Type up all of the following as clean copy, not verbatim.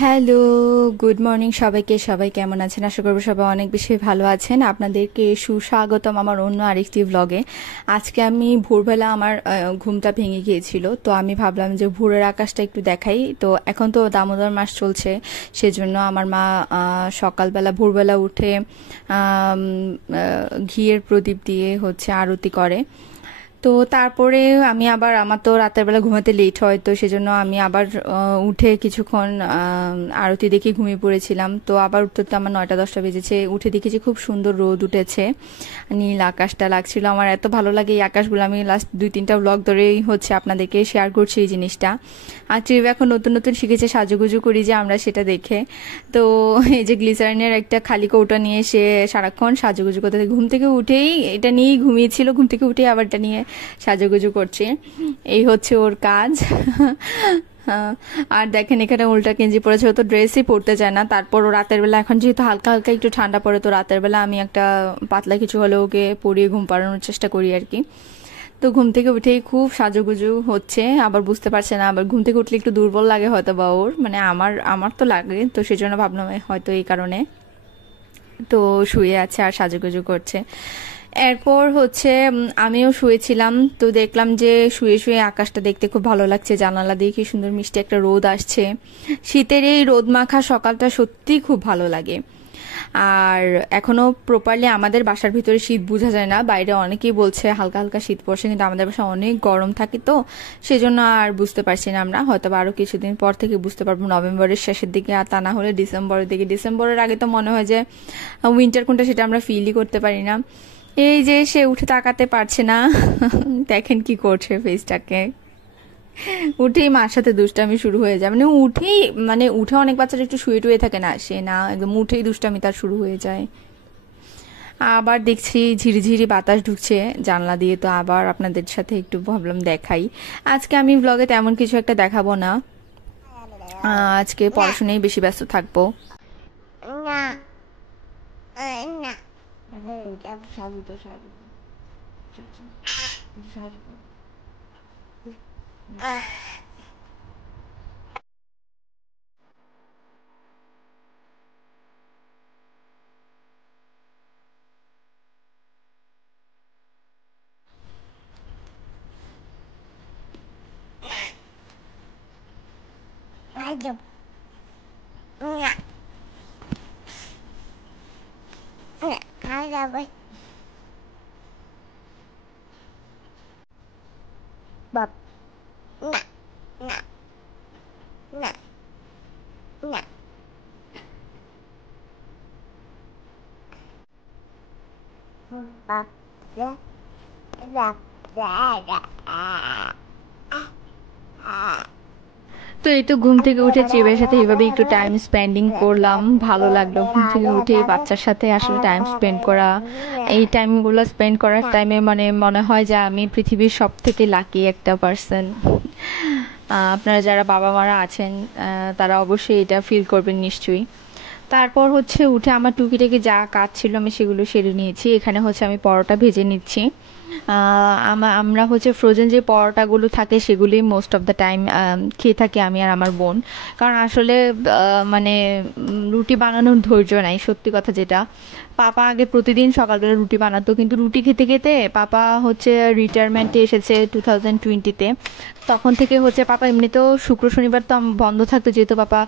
Hello, good morning সবাইকে। সবাই কেমন আছেন? আশা করব সবাই অনেক বেশি ভালো আছেন। আপনাদেরকে সুস্বাগতম আমার অন্য আরেকটি ভ্লগে। আজকে আমি ভোরবেলা আমার ঘুমটা ভেঙে গিয়েছিল, তো আমি ভাবলাম যে ভোরের আকাশটা একটু দেখাই। তো এখন তো দামোদর মাস চলছে, সেজন্য আমার মা সকালবেলা ভোরবেলা উঠে ঘিয়ের প্রদীপ দিয়ে হচ্ছে আরতি করে। তো তারপরে আমি আবার, আমার তো রাতের বেলা ঘুমাতে লেট হয়, তো সেজন্য আমি আবার উঠে কিছুক্ষণ আরতি দেখে ঘুমিয়ে পড়েছিলাম। তো আবার উঠতে উঠতে আমার 9টা 10টা বেজেছে। উঠে দেখেছি খুব সুন্দর রোদ উঠেছে, নীল আকাশটা লাগছিল। আমার এত ভালো লাগে এই আকাশগুলো, আমি লাস্ট 2-3টা ব্লগ ধরেই হচ্ছে আপনাদেরকে শেয়ার করছি এই জিনিসটা। আর ট্রিপ এখন নতুন নতুন শিখেছে, সাজুগুজু করি যে আমরা সেটা দেখে। তো এই যে গ্লিসারিনের একটা খালি কৌটা নিয়ে সে সারাক্ষণ সাজুগুজু করতে থাকে। ঘুম থেকে উঠেই এটা নিয়েই ঘুমিয়েছিল, ঘুম থেকে উঠেই আবার এটা নিয়ে সাজুগুজু করছে। এই হচ্ছে ওর কাজ। আর দেখেন এখানে উল্টা গেঞ্জি পরেছে, ও তো ড্রেসই পরতে চায় না। তারপর ও রাতের বেলা, এখন যেহেতু হালকা হালকা একটু ঠান্ডা পড়ে, তো রাতের বেলা আমি একটা পাতলা কিছু হলে ওকে পরিয়ে ঘুম পাড়ানোর চেষ্টা করি আর কি। তো ঘুম থেকে উঠেই খুব সাজুগুজু হচ্ছে, আবার বুঝতে পারছে না, আবার ঘুম থেকে উঠলে একটু দুর্বল লাগে হয়তো বা ওর, মানে আমার আমার তো লাগে, তো সেজন্য ভাবলাম হয়তো এই কারণে। তো শুয়ে আছে আর সাজুগুজু করছে। এরপর হচ্ছে আমিও শুয়েছিলাম, তো দেখলাম যে শুয়ে শুয়ে আকাশটা দেখতে খুব ভালো লাগছে। জানালা দিয়ে কি সুন্দর মিষ্টি একটা রোদ আসছে। শীতের এই রোদ মাখা সকালটা সত্যি খুব ভালো লাগে। আর এখনো প্রপারলি আমাদের বাসার ভিতরে শীত বোঝা যায় না, বাইরে অনেকেই বলছে হালকা হালকা শীত পড়ছে, কিন্তু আমাদের বাসায় অনেক গরম থাকে, তো সেজন্য আর বুঝতে পারছি না আমরা। হয়তো আরো কিছুদিন পর থেকে বুঝতে পারবো, নভেম্বরের শেষের দিকে, আর তা না হলে ডিসেম্বরের দিকে। ডিসেম্বরের আগে তো মনে হয় যে উইন্টার কোনটা সেটা আমরা ফিলই করতে পারি না। এই যে সে উঠে তাকাতে পারছে না। দেখেন কি করছে ফেসটাকে। উঠেই মার সাথে দুষ্টামি শুরু হয়ে যায়, মানে উঠেই, মানে উঠে অনেক বাচ্চারা একটু শুয়ে টুয়ে থাকে না, সে না, একদম উঠেই দুষ্টামি তার শুরু হয়ে যায়। আবার দেখছি ঝিরিঝিরি বাতাস ঢুকছে জানলা দিয়ে, তো আবার আপনাদের সাথে একটু ভাবলাম দেখাই। আজকে আমি ব্লগে তেমন কিছু একটা দেখাবো না, আজকে পড়াশোনায় বেশি ব্যস্ত থাকবো। তো এই তো ঘুম থেকে উঠে চিবের সাথে এইভাবে একটু টাইম স্পেন্ডিং করলাম, ভালো লাগলো। ঘুম থেকে উঠে এই বাচ্চার সাথে আসলে টাইম স্পেন্ড করা, এই টাইমগুলো স্পেন্ড করার টাইমে মানে মনে হয় যে আমি পৃথিবীর সব থেকে লাকি একটা পার্সন। আপনারা যারা বাবা মারা আছেন তারা অবশ্যই এটা ফিল করবেন নিশ্চয়ই। তারপর হচ্ছে উঠে আমার টুকিটাকি যা কাজ ছিল আমি সেগুলো সেরে নিয়েছি। এখানে হচ্ছে আমি পরোটা ভেজে নিচ্ছি। আমরা হচ্ছে ফ্রোজেন যে পরোটাগুলো থাকে সেগুলি মোস্ট অফ দ্য টাইম খেয়ে থাকি আমি আর আমার বোন। কারণ আসলে মানে রুটি বানানোর ধৈর্য নাই, সত্যি কথা যেটা। পাপা আগে প্রতিদিন সকালবেলা রুটি বানাতো, কিন্তু রুটি খেতে খেতে পাপা হচ্ছে রিটায়ারমেন্টে এসেছে 2020-তে। তখন থেকে হচ্ছে পাপা এমনিতেও শুক্র শনিবার তো বন্ধ থাকতো, যেহেতু পাপা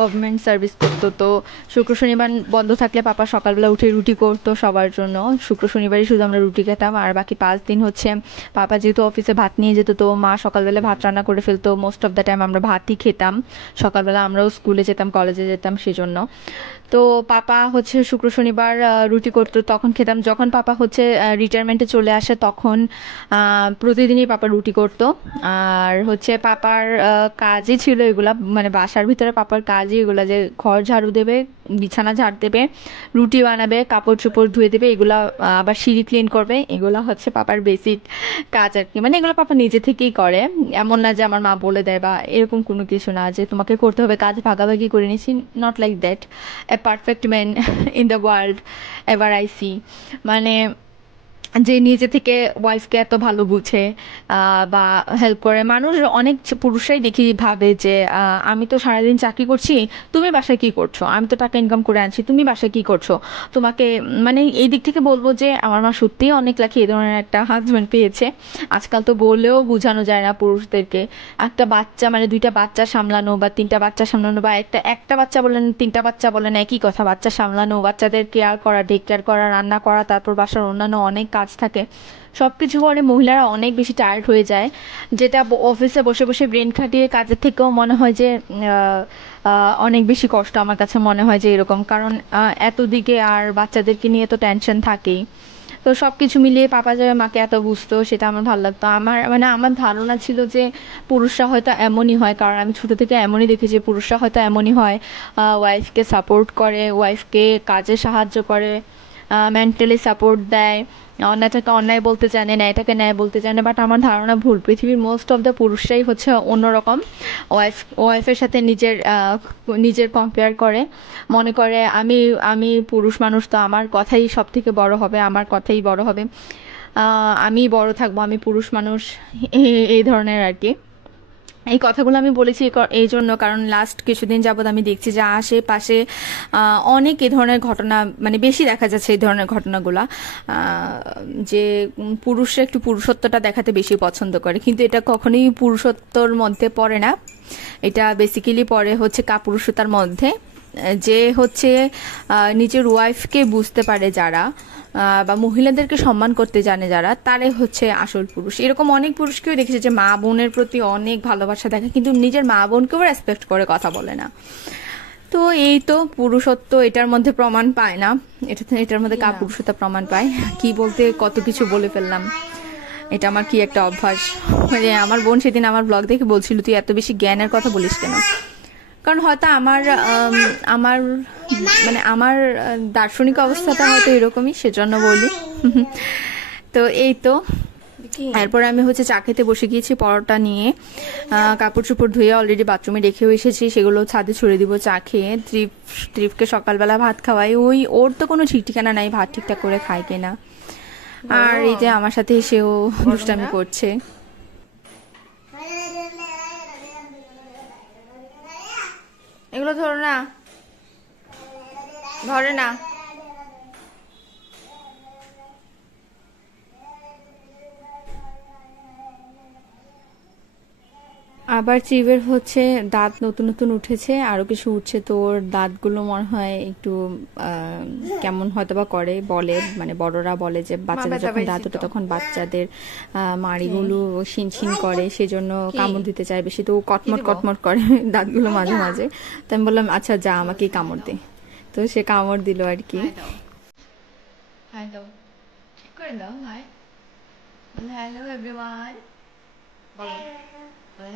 গভর্নমেন্ট সার্ভিস করতো। তো শুক্র শনিবার বন্ধ থাকলে পাপা সকালবেলা উঠে রুটি করতো সবার জন্য। শুক্র শনিবারই শুধু আমরা রুটি খেতাম, আর বাকি 5 দিন হচ্ছে পাপা যেহেতু অফিসে ভাত নিয়ে যেত, তো মা সকালবেলা ভাত রান্না করে ফেলতো। মোস্ট অফ দ্য টাইম আমরা ভাতই খেতাম সকালবেলা, আমরাও স্কুলে যেতাম কলেজে যেতাম সেজন্য। তো পাপা হচ্ছে শুক্র শনিবার রুটি করতো, তখন খেতাম। যখন পাপা হচ্ছে রিটায়ারমেন্টে চলে আসে তখন প্রতিদিনই পাপা রুটি করতো। আর হচ্ছে পাপার কাজই ছিল এগুলা, মানে বাসার ভিতরে পাপার কাজই এগুলা, যে ঘর ঝাড়ু দেবে, বিছানা ঝাড় দেবে, রুটি বানাবে, কাপড় চোপড় ধুয়ে দেবে, এগুলা আবার সিঁড়ি ক্লিন করবে। এগুলা হচ্ছে পাপার বেসিক কাজ আর কি। মানে এগুলো পাপা নিজে থেকেই করে, এমন না যে আমার মা বলে দেয় বা এরকম কোনো কিছু না যে তোমাকে করতে হবে, কাজ ভাগাভাগি করে নিছি, not like that. A perfect man in the world ever I see. মানে যে নিজে থেকে ওয়াইফকে এত ভালো বুঝে বা হেল্প করে। মানুষ অনেক পুরুষরাই দেখি ভাবে যে আমি তো সারাদিন চাকরি করছি, তুমি বাসায় কি করছো, আমি তো টাকা ইনকাম করে আনছি, তুমি বাসায় কি করছো, তোমাকে মানে এই দিক থেকে বলবো যে আমার মা সত্যিই অনেক লাকি এই ধরনের একটা হাজব্যান্ড পেয়েছে। আজকাল তো বলেও বোঝানো যায় না পুরুষদেরকে। একটা বাচ্চা মানে দুইটা বাচ্চা সামলানো বা তিনটা বাচ্চা সামলানো বা একটা একটা বাচ্চা বলেন তিনটা বাচ্চা বলেন একই কথা, বাচ্চা সামলানো, বাচ্চাদের কেয়ার করা, টেক কেয়ার করা, রান্না করা, তারপর বাসার অন্যান্য অনেক কাজ থাকে। সবকিছু করে মহিলারা অনেক বেশি টায়ার্ড হয়ে যায়, যেটা অফিসে বসে বসে ব্রেন খাটিয়ে কাজের থেকেও মনে হয় যে অনেক বেশি কষ্ট। আমার কাছে মনে হয় যে এরকম, কারণ এত দিকে আর বাচ্চাদেরকে নিয়ে তো টেনশন থাকেই। তো সবকিছু মিলিয়ে পাপা যে মাকে এত বুঝতো সেটা আমার ভালো লাগতো। আমার মানে আমার ধারণা ছিল যে পুরুষরা হয়তো এমনই হয়, কারণ আমি ছোট থেকে এমনই দেখেছি পুরুষরা হয়তো এমনই হয়, ওয়াইফকে সাপোর্ট করে, ওয়াইফকে কাজে সাহায্য করে, মেন্টালি সাপোর্ট দেয়, অন্যায়টাকে অন্যায় বলতে জানে, ন্যায়টাকে ন্যায় বলতে জানে। বাট আমার ধারণা ভুল, পৃথিবীর মোস্ট অফ দ্য পুরুষরাই হচ্ছে অন্যরকম। ওয়াইফের সাথে নিজের কম্পেয়ার করে, মনে করে আমি আমি পুরুষ মানুষ, তো আমার কথাই সব থেকে বড় হবে, আমার কথাই বড় হবে, আমি বড় থাকবো, আমি পুরুষ মানুষ, এই ধরনের আর কি। এই কথাগুলো আমি বলেছি এই জন্য কারণ লাস্ট কিছুদিন যাবৎ আমি দেখছি যে আশেপাশে অনেক এই ধরনের ঘটনা, মানে বেশি দেখা যাচ্ছে এই ধরনের ঘটনাগুলা, যে পুরুষরা একটু পুরুষত্বটা দেখাতে বেশি পছন্দ করে, কিন্তু এটা কখনোই পুরুষত্বর মধ্যে পড়ে না। এটা বেসিক্যালি পড়ে হচ্ছে কাপুরুষতার মধ্যে। যে হচ্ছে নিজের ওয়াইফকে বুঝতে পারে যারা, বা মহিলাদেরকে সম্মান করতে জানে যারা, তারাই হচ্ছে আসল পুরুষ। এরকম অনেক পুরুষকেও দেখেছে যে মা বোনের প্রতি অনেক ভালোবাসা দেখে, কিন্তু নিজের মা বোনকেও রেসপেক্ট করে কথা বলে না। তো এই তো পুরুষত্ব এটার মধ্যে প্রমাণ পায় না, এটার মধ্যে কাপুরুষতা প্রমাণ পায়। কি বলতে কত কিছু বলে ফেললাম। এটা আমার কি একটা অভ্যাস। মানে আমার বোন সেদিন আমার ব্লগ দেখে বলছিল তুই এত বেশি জ্ঞানের কথা বলিস কেন, কারণ হয়তো আমার মানে আমার দার্শনিক অবস্থাটা হয়তো এরকমই, সেজন্য বলি। তো এই তো এরপরে আমি হচ্ছে চা খেতে বসে গিয়েছি পরোটা নিয়ে, কাপড় চোপড় ধুয়ে অলরেডি বাথরুমে রেখেও এসেছি, সেগুলো ছাদে ছড়িয়ে দিব চা খেয়ে। ত্রিপকে সকালবেলা ভাত খাওয়াই, ওর তো কোনো ঠিক ঠিকানা নাই ভাত ঠিকঠাক করে খায় কিনা। আর এই যে আমার সাথে সেও দুষ্টামি করছে। এগুলো ধরো না, ধরে না। আবার চিবের হচ্ছে দাঁত নতুন নতুন উঠেছে, আরো কিছু উঠছে, তো ওর দাঁতগুলো মনে হয় একটু কেমন হয়তো বা করে, বলে মানে বড়রা বলে যে বাচ্চাদের যখন দাঁত ওঠে তখন বাচ্চাদের মাড়িগুলো ছিনছিন করে, সেজন্য কামড় দিতে চায় বেশি, তো ও কটমট কটমট করে দাঁতগুলো মাঝে মাঝে। তো আমি বললাম আচ্ছা যা আমাকে কামড় দে, তো সে কামড় দিল আর কি। হ্যালো করে দাও, hi hello everyone,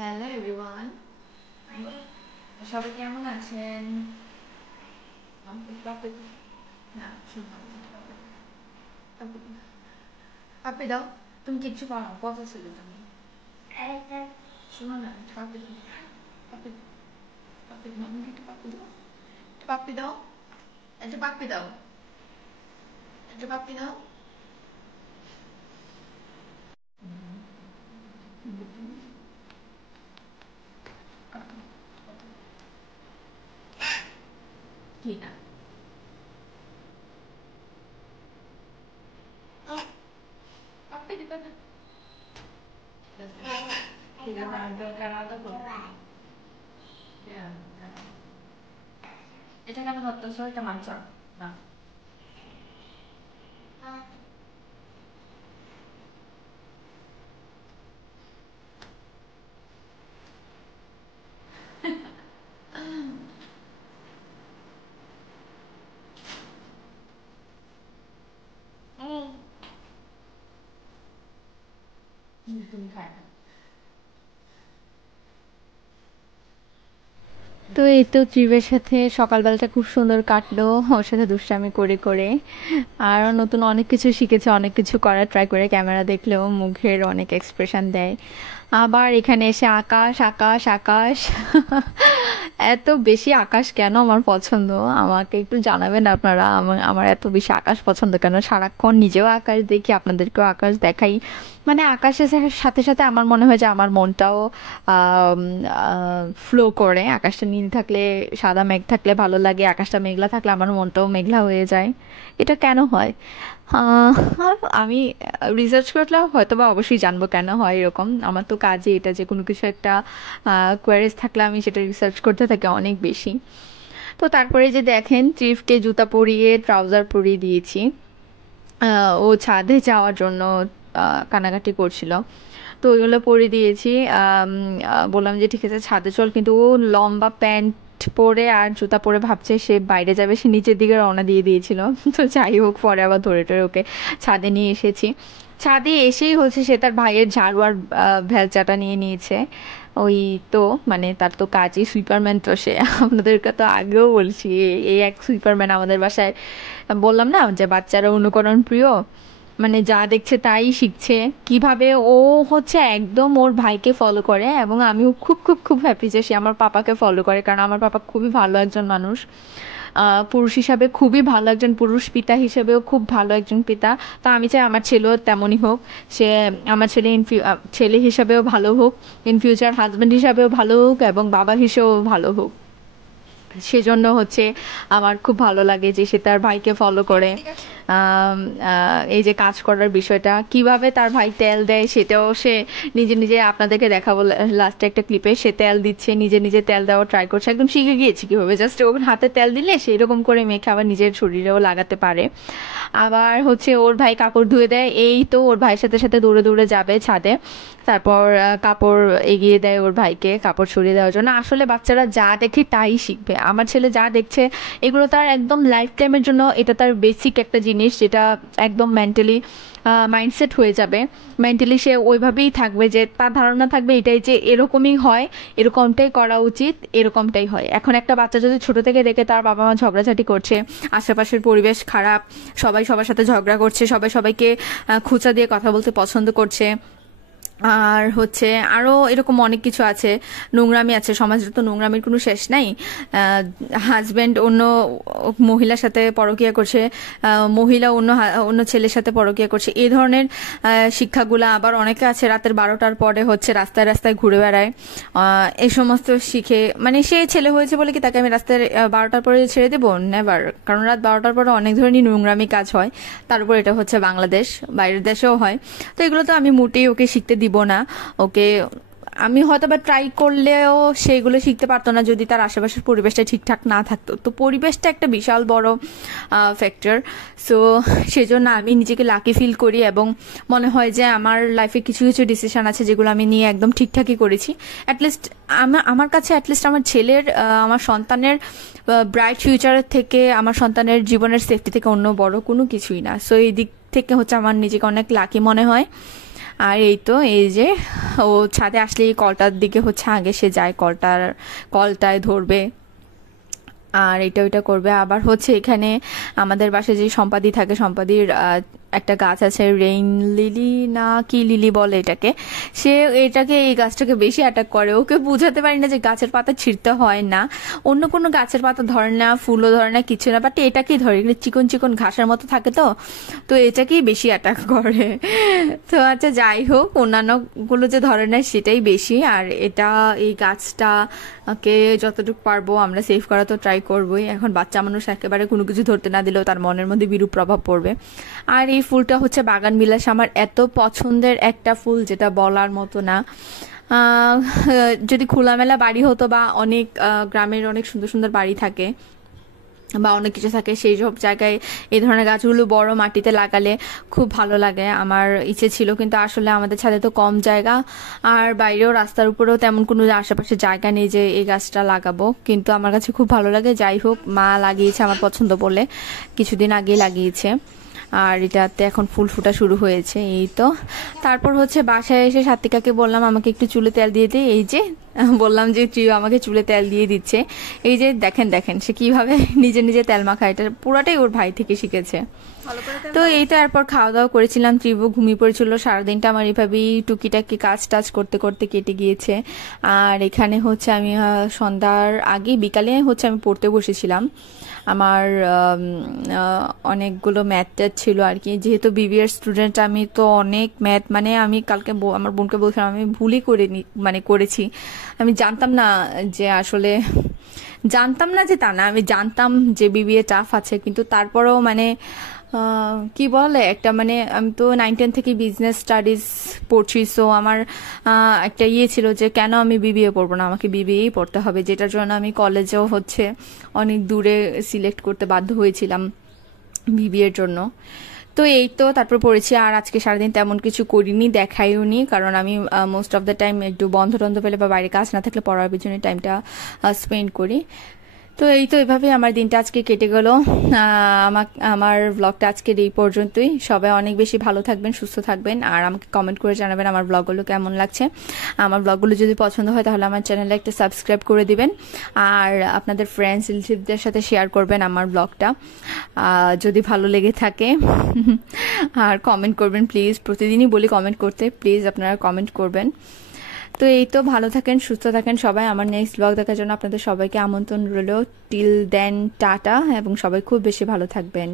hello everyone, সবাই কেমন আছেন? পাপি দাও, তুমি কিচ্ছু পারো না, কথা ছিল তুমি শোনো না, পাপি দাও, পাপি পাপি মাম্মিকে একটু পাপি দাও, একটু পাপি দাও, একটু পাপি দাও, একটু পাপি দাও। কি না পাপি দিবা না, এটা কেন ধরতেছ, এটা মানছ না। তুমি খায় না। তো এই তো ট্রিপের সাথে সকালবেলাটা খুব সুন্দর কাটলো, ওর সাথে দুষ্টামি করে করে। আর নতুন অনেক কিছু শিখেছে, অনেক কিছু করার ট্রাই করে, ক্যামেরা দেখলেও মুখের অনেক এক্সপ্রেশন দেয়। আবার এখানে এসে আকাশ আকাশ আকাশ এত বেশি আকাশ কেন আমার পছন্দ আমাকে একটু জানাবেন আপনারা। আমার এত বেশি আকাশ পছন্দ কেন, সারাক্ষণ নিজেও আকাশ দেখি, আপনাদেরকেও আকাশ দেখাই। মানে আকাশের সাথে সাথে আমার মনে হয় যে আমার মনটাও ফ্লো করে। আকাশটা নীল থাকলে, সাদা মেঘ থাকলে ভালো লাগে, আকাশটা মেঘলা থাকলে আমার মনটাও মেঘলা হয়ে যায়। এটা কেন হয়? আহ, আমি রিসার্চ করলে হয়তো বা অবশ্যই জানবো কেন হয় এরকম। আমার তো কাজে এটা, যে কোনো কিছু একটা কোয়ারিজ থাকলে আমি সেটা রিসার্চ করতে থাকি অনেক বেশি। তো তারপরে যে দেখেন, চিফকে জুতা পরিয়ে ট্রাউজার পরিয়ে দিয়েছি। ও ছাদে যাওয়ার জন্য কানাকাটি করছিল, তো ওইগুলো পরে দিয়েছি। বললাম যে ঠিক আছে ছাদে চল, কিন্তু ও লম্বা প্যান্ট পরে আর জুতা পরে ভাবছে সে বাইরে যাবে, সে নিচের দিকে রওনা দিয়ে দিয়েছিল। তো যাই হোক, পরে আবার ধরে টরে ওকে ছাদে নিয়ে এসেছি। ছাদে এসেই হচ্ছে সে তার ভাইয়ের ঝাড়ু আর ভেলচাটা নিয়ে নিয়েছে। ওই তো মানে তার তো কাজই সুইপারম্যান, তো সে আপনাদেরকে তো আগেও বলছি এই এক সুইপারম্যান আমাদের বাসায়। বললাম না যে বাচ্চারা অনুকরণ প্রিয়, মানে যা দেখছে তাই শিখছে। কিভাবে ও হচ্ছে একদম ওর ভাইকে ফলো করে, এবং আমিও খুব খুব খুব হ্যাপি যে সে আমার পাপাকে ফলো করে, কারণ আমার পাপা খুবই ভালো একজন মানুষ। পুরুষ হিসাবে খুবই ভালো একজন পুরুষ, পিতা হিসেবেও খুব ভালো একজন পিতা। তো আমি চাই আমার ছেলেও তেমনই হোক। সে আমার ছেলে ছেলে হিসাবেও ভালো হোক, ইন ফিউচার হাজব্যান্ড হিসাবেও ভালো হোক, এবং বাবা হিসেবেও ভালো হোক। সেজন্য হচ্ছে আমার খুব ভালো লাগে যে সে তার ভাইকে ফলো করে। এই যে কাজ করার বিষয়টা, কিভাবে তার ভাই তেল দেয় সেটাও সে নিজে নিজে, আপনাদেরকে দেখাবো লাস্টে একটা ক্লিপে, সে তেল দিচ্ছে, নিজে নিজে তেল দেওয়া ট্রাই করছে। একদম শিখে গিয়েছে কিভাবে, জাস্ট ওর হাতে তেল দিলে সেই রকম করে মেখে আবার নিজের শরীরেও লাগাতে পারে। আবার হচ্ছে ওর ভাই কাপড় ধুয়ে দেয়, এই তো ওর ভাইয়ের সাথে সাথে দৌড়ে দৌড়ে যাবে ছাদে, তারপর কাপড় এগিয়ে দেয় ওর ভাইকে কাপড় সরিয়ে দেওয়ার জন্য। আসলে বাচ্চারা যা দেখে তাই শিখবে। আমার ছেলে যা দেখছে এগুলো তার একদম লাইফ টাইমের জন্য, এটা তার বেসিক একটা জিনিস, যেটা একদম মেন্টালি মাইন্ডসেট হয়ে যাবে। মেন্টালি সে ওইভাবেই থাকবে, যে তার ধারণা থাকবে এটাই, যে এরকমই হয়, এরকমটাই করা উচিত, এরকমটাই হয়। এখন একটা বাচ্চা যদি ছোট থেকে দেখে তার বাবা মা ঝগড়াঝাটি করছে, আশেপাশের পরিবেশ খারাপ, সবাই সবার সাথে ঝগড়া করছে, সবাই সবাইকে খোঁচা দিয়ে কথা বলতে পছন্দ করছে, আর হচ্ছে আরো এরকম অনেক কিছু আছে, নোংরামি আছে, সমাজে তো নোংরামির কোনো শেষ নাই। হাজবেন্ড অন্য মহিলার সাথে পরকীয়া করছে, মহিলা অন্য অন্য ছেলের সাথে পরকীয়া করছে, এই ধরনের শিক্ষাগুলা। আবার অনেকে আছে রাতের 12টার পরে হচ্ছে রাস্তায় রাস্তায় ঘুরে বেড়ায়, এই সমস্ত শিখে। মানে সে ছেলে হয়েছে বলে কি তাকে আমি রাস্তায় 12টার পরে ছেড়ে দেবো? নেভার। কারণ রাত 12টার পরে অনেক ধরনের নোংরামি কাজ হয়, তার উপর এটা হচ্ছে বাংলাদেশ, বাইরের দেশেও হয়। তো এগুলো তো আমি মোটেই ওকে শিখতে দিব না। ওকে আমি হয়তো বা ট্রাই করলেও সেইগুলো শিখতে পারতো না যদি তার আশেপাশের পরিবেশটা ঠিকঠাক না থাকতো। তো পরিবেশটা একটা বিশাল বড় ফ্যাক্টর। সো সেজন্য আমি নিজেকে লাকি ফিল করি, এবং মনে হয় যে আমার লাইফে কিছু কিছু ডিসিশন আছে যেগুলো আমি নিয়ে একদম ঠিকঠাকই করেছি। অ্যাটলিস্ট আমার কাছে অ্যাটলিস্ট আমার ছেলের, আমার সন্তানের ব্রাইট ফিউচারের থেকে, আমার সন্তানের জীবনের সেফটি থেকে অন্য বড় কোনো কিছুই না। সো এই দিক থেকে হচ্ছে আমার নিজেকে অনেক লাকি মনে হয়। আর এই তো এই যে ও ছাদে আসলে এই কলটার দিকে হচ্ছে আগে সে যায়, কলটায় ধরবে আর এটা ওইটা করবে। আবার হচ্ছে এখানে আমাদের বাসায় যে সম্পাদি থাকে, সম্পাদির একটা গাছ আছে, রেইন লিলি না কি লিলি বলে এটাকে, সে এই গাছটাকে বেশি অ্যাটাক করে। ওকে বুঝাতে পারি না যে গাছের পাতা ছিঁড়তে হয় না, অন্য কোনো গাছের পাতা ধরে না, ফুলও ধরে না, কিছু না, বাট এটাকেই ধরে, চিকন চিকন ঘাসের মতো থাকে, তো এটাকেই বেশি অ্যাটাক করে। তো আচ্ছা যাই হোক, অন্যান্য গুলো যে ধরে না সেটাই বেশি। আর এই গাছটাকে যতটুকু পারবো আমরা সেভ করা তো ট্রাই করবোই। এখন বাচ্চা মানুষ একেবারে কোনো কিছু ধরতে না দিলেও তার মনের মধ্যে বিরূপ প্রভাব পড়বে। আর এই ফুলটা হচ্ছে বাগান বিলাস, আমার এত পছন্দের একটা ফুল যেটা বলার মতো না। যদি খোলামেলা বাড়ি হতো, বা অনেক গ্রামের অনেক সুন্দর সুন্দর বাড়ি থাকে বা অনেক কিছু থাকে, সেই সব জায়গায় এই ধরনের গাছগুলো বড় মাটিতে লাগালে খুব ভালো লাগে। আমার ইচ্ছে ছিল, কিন্তু আসলে আমাদের ছাদে তো কম জায়গা, আর বাইরেও রাস্তার উপরেও তেমন কোনো আশেপাশে জায়গা নেই যে এই গাছটা লাগাবো। কিন্তু আমার কাছে খুব ভালো লাগে। যাই হোক, মা লাগিয়েছে আমার পছন্দ বলে, কিছুদিন আগেই লাগিয়েছে, আর এটাতে এখন ফুল ফোটা শুরু হয়েছে। এই তো তারপর হচ্ছে বাসায় এসে সাত্বিকাকে বললাম আমাকে একটু চুলে তেল দিয়ে দিই, এই যে বললাম যে ট্রিও আমাকে চুলে তেল দিয়ে দিচ্ছে। এই যে দেখেন দেখেন সে কিভাবে নিজে নিজে তেল মাখা, এটা পুরাটাই ওর ভাই থেকে শিখেছে। তো এই তো এরপর খাওয়া দাওয়া করেছিলাম, ত্রিভু ঘুমিয়ে পড়েছিল। সারাদিনটা আমার এভাবেই টুকিটাকি কাজ টাজ করতে করতে কেটে গিয়েছে। আর এখানে হচ্ছে আমি সন্ধ্যার আগে বিকালে হচ্ছে আমি পড়তে বসেছিলাম। আমার অনেকগুলো ম্যাথ ট্যাথ ছিল আর কি, যেহেতু বিবিএর স্টুডেন্ট আমি, তো অনেক ম্যাথ, মানে আমি কালকে আমার বোনকে বলছিলাম আমি ভুলই করে মানে করেছি। আমি জানতাম না যে আসলে, জানতাম না যে তা না, আমি জানতাম যে বিবিএ টাফ আছে, কিন্তু তারপরেও মানে কি বলে একটা, মানে আমি তো 9-10 থেকে বিজনেস স্টাডিজ পড়ছি, সো আমার একটা ইয়ে ছিল যে কেন আমি বিবিএ পড়বো না, আমাকে বিবিএই পড়তে হবে, যেটার জন্য আমি কলেজেও হচ্ছে অনেক দূরে সিলেক্ট করতে বাধ্য হয়েছিলাম বিবিএর জন্য। তো এই তো তারপর পড়েছি। আর আজকে সারাদিন তেমন কিছু করিনি, দেখাইও নি, কারণ আমি মোস্ট অফ দ্য টাইম একটু বন্ধ টন্ধ পেলে বা বাইরে কাজ না থাকলে পড়ার পিছনে টাইমটা স্পেন্ড করি। তো এই তো এভাবে আমার দিনটা আজকে কেটে গেল। আমার ব্লগটা আজকের এই পর্যন্তই। সবাই অনেক বেশি ভালো থাকবেন, সুস্থ থাকবেন, আর আমাকে কমেন্ট করে জানাবেন আমার ব্লগগুলো কেমন লাগছে। আমার ব্লগগুলো যদি পছন্দ হয় তাহলে আমার চ্যানেলে একটা সাবস্ক্রাইব করে দিবেন, আর আপনাদের ফ্রেন্ডস রিলেটিভদের সাথে শেয়ার করবেন আমার ব্লগটা যদি ভালো লেগে থাকে। আর কমেন্ট করবেন প্লিজ, প্রতিদিনই বলি কমেন্ট করতে, প্লিজ আপনারা কমেন্ট করবেন। তো এই তো ভালো থাকেন, সুস্থ থাকেন সবাই। আমার নেক্সট ব্লগ দেখার জন্য আপনাদের সবাইকে আমন্ত্রণ রইল। টিল দেন টাটা, এবং সবাই খুব বেশি ভালো থাকবেন।